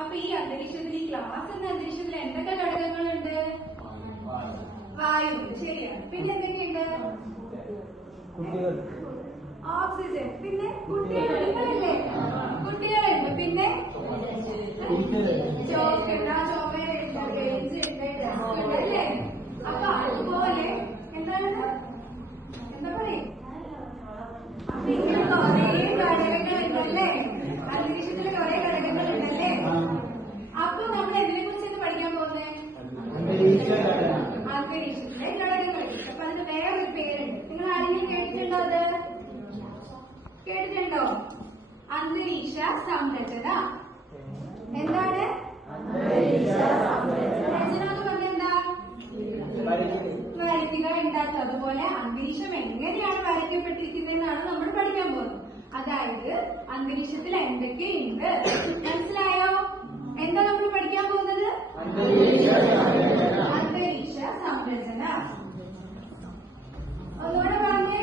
അപ്പൊ ഈ അന്തരീക്ഷത്തിൽ ഈ ക്ലാസ് എന്ന അന്തരീക്ഷത്തിൽ എന്തൊക്കെ ഘടകങ്ങളുണ്ട്? വായു, ശരിയാണ്. പിന്നെ എന്തൊക്കെയുണ്ട്? ഓക്സിജൻ. പിന്നെ കുട്ടികളുണ്ടല്ലേ? കുട്ടികളുണ്ട്. പിന്നെ ചോക്കുണ്ട്, ആ ചുമരുണ്ട്, ബെഞ്ച് ഉണ്ട്, ഡെസ്ക് ഉണ്ട് അല്ലേ? അപ്പൊ അതുപോലെ എന്താണ് എന്താ പറയും? അപ്പൊ ഇങ്ങനെ കുറെ ഘടകങ്ങളുണ്ടല്ലേ? അന്തരീക്ഷത്തിൽ കുറെ ഘടകങ്ങളുണ്ടല്ലേ? അപ്പൊ നമ്മൾ എന്തിനെ കുറിച്ചാണ് പഠിക്കാൻ പോകുന്നത്? അന്തരീക്ഷത്തിലെ ഘടകങ്ങൾ. അപ്പൊ അതിന് വേറൊരു പേരുണ്ട്. നിങ്ങൾ ആരെങ്കിലും കേട്ടിട്ടുണ്ടോ? അത് കേട്ടിട്ടുണ്ടോ? അന്തരീക്ഷ സംരചന. എന്താണ് രചന എന്ന് പറഞ്ഞെന്താ? വരയ്ക്കുക, ഉണ്ടാക്കുക. അതുപോലെ അന്തരീക്ഷം എങ്ങനെയാണ് വരയ്ക്കപ്പെട്ടിരിക്കുന്നതെന്നാണ് നമ്മൾ പഠിക്കാൻ പോകുന്നത്. അതായത് അന്തരീക്ഷത്തിൽ എന്തൊക്കെയുണ്ട്, മനസ്സിലായോ? എന്താ നമ്മൾ പഠിക്കാൻ പോകുന്നത്? അന്തരീക്ഷ സംരചന. ഒന്നുകൂടെ പറഞ്ഞേ.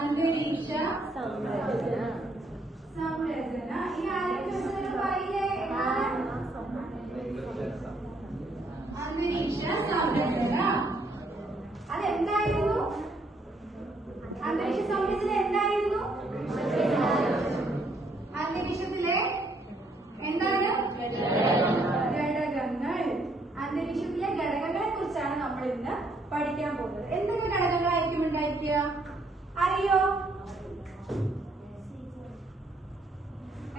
അന്തരീക്ഷ സംരചന. ഈ ആരെങ്കിലും പറയില്ലേ? അന്തരീക്ഷ സംരചന അതെന്തായിരുന്നു? അന്തരീക്ഷ സംരചന എന്തായിരുന്നു? അന്തരീക്ഷത്തിലെ എന്താണ്? ഘടകങ്ങൾ. അന്തരീക്ഷത്തിലെ ഘടകങ്ങളെ കുറിച്ചാണ് നമ്മൾ ഇന്ന് പഠിക്കാൻ പോകുന്നത്. എന്തൊക്കെ ഘടകങ്ങളായിരിക്കും ഉണ്ടായിരിക്കുക? അറിയോ?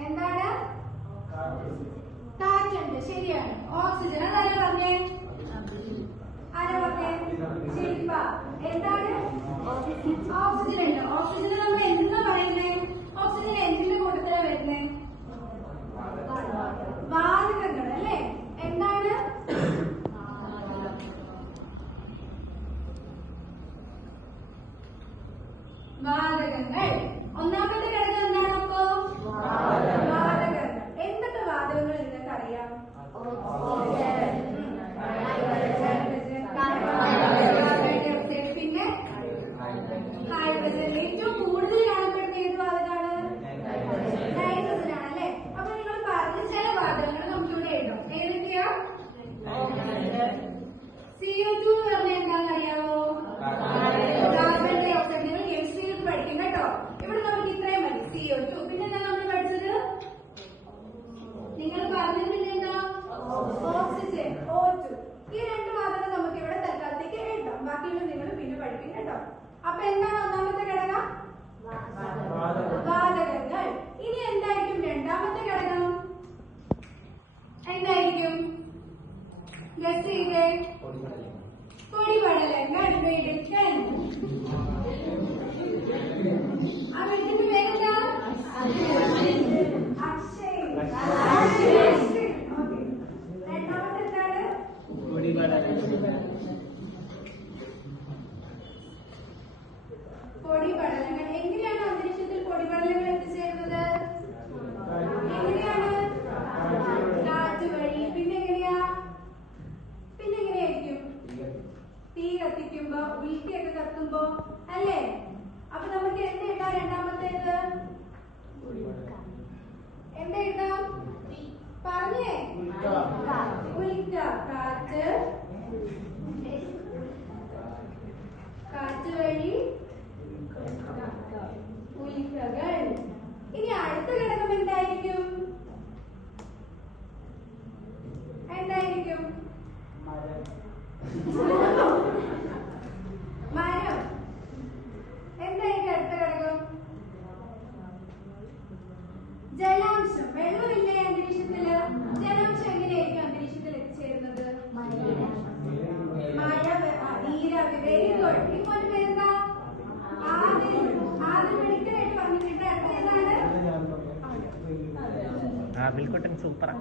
എന്താണ്? കാറ്റുണ്ട്, ശരിയാണ്. ഓക്സിജൻ, അതാരാ പറഞ്ഞേ? ആരാ പറഞ്ഞേ? ശില്പ. എന്താണ്? ഓക്സിജൻ ഉണ്ട്. ഓക്സിജൻ നമ്മൾ എന്താ പറയുന്നേ? ഓക്സിജൻ എന്തിന്റെ കൂട്ടത്തിലാണ് വരുന്നേ? വാതകങ്ങൾ അല്ലേ? എന്താണ്? വാതകങ്ങൾ. ഒന്നാമത്തെ ഘടകം എന്താണ്? അപ്പോ വാതകങ്ങൾ. എന്തൊക്കെ വാതകങ്ങൾ നിങ്ങൾക്ക് അറിയാം? പിന്നെ ഹൈഡ്രജൻ. ഏറ്റവും കൂടുതൽ കാണപ്പെടുന്ന ഏത് വാതകമാണ്? നൈട്രജൻ ആണ് അല്ലേ? അപ്പൊ നിങ്ങൾ പറഞ്ഞ ചില വാതകങ്ങൾ നമുക്കിവിടെ എഴുതാം. ഏതൊക്കെയാ? CO2 എന്ന് പറഞ്ഞാൽ എന്താണെന്ന് അറിയാമോ? Carbon dioxide. നിങ്ങൾ കെമിസ്ട്രിയിൽ പഠിക്കും കേട്ടോ. ഇവിടെ നമുക്ക് ഇത്രയും അബിൽക്കുട്ടൻ സൂപ്പറാ.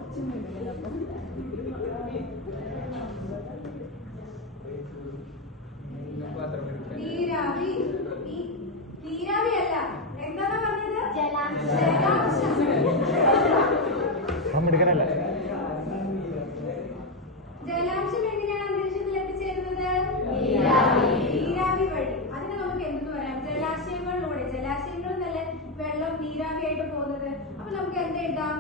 നീരാവി. നീരാവി അല്ല, എന്താണ് പറഞ്ഞത്? ജലാംശം. എടുക്കണല്ലേ. ജലാംശം എങ്ങനെയാണ് അന്തരീക്ഷത്തിൽ എത്തിച്ചേരുന്നത്? നീരാവി വഴി. അതിന് നമുക്ക് എന്തെന്ന് പറയാം? ജലാശയങ്ങളിലൂടെ. ജലാശയങ്ങളിൽ നിന്നല്ലേ വെള്ളം നീരാവിയായിട്ട് പോകുന്നത്. അപ്പൊ നമുക്ക് എന്ത് എഴുതാം?